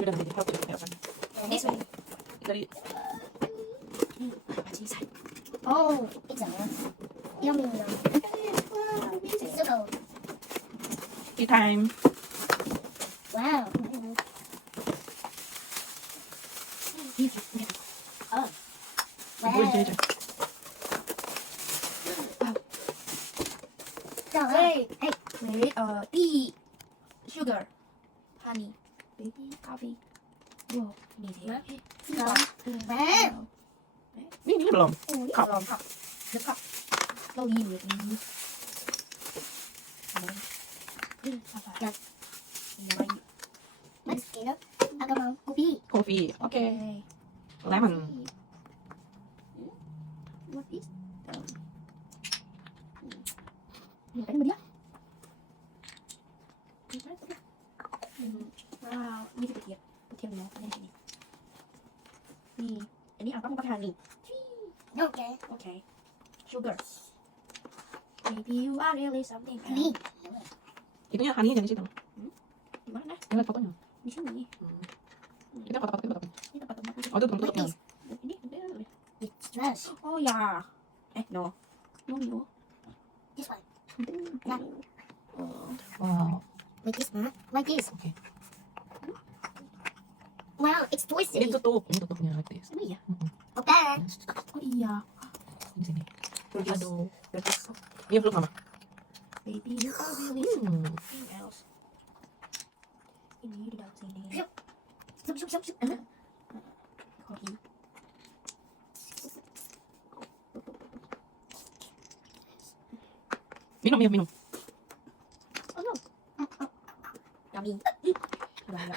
You're gonna need help to help them. This way. Got it. 같이 살. Oh, 있잖아. Yummy. So cold. Tea time. Wow. Oh. Wow. Wow. So, Hey. hey. With tea, sugar, honey, baby, coffee. Wow, nhìn thế. Wow. Ini belum. Cup. Cup. The cup. Lâu nhìn được. Good. Let's get up. Ako mau kopi. Coffee. Okay. Lemon. What is? Nhìn cái gì á? Wow,นี่คือกระเทียมเนาะนี่อันนี้เอาต้องทานนี่ Okay. Okay. Sugar. Maybe you are really something. Me. Itunya honey jangan di situ. Di mana? Yang lihat fotonya. Di sini. Kita kotak-kotak itu. Ini tempat-tempat. Oh itu bentuknya. Ini. It's trash. Oh ya. No. No. This one. Oh. Wow. Like this, huh? Like this. Okay. Wow, it's twisted. Ini tutupnya like this. Ini ya. Okay. Oh iya. Di sini. Aduh. Dia peluk mama. Baby, you are really something else. Ini di dalam sini. Sup. Kopi. Minum. Oh no. Yummy. Udah ya.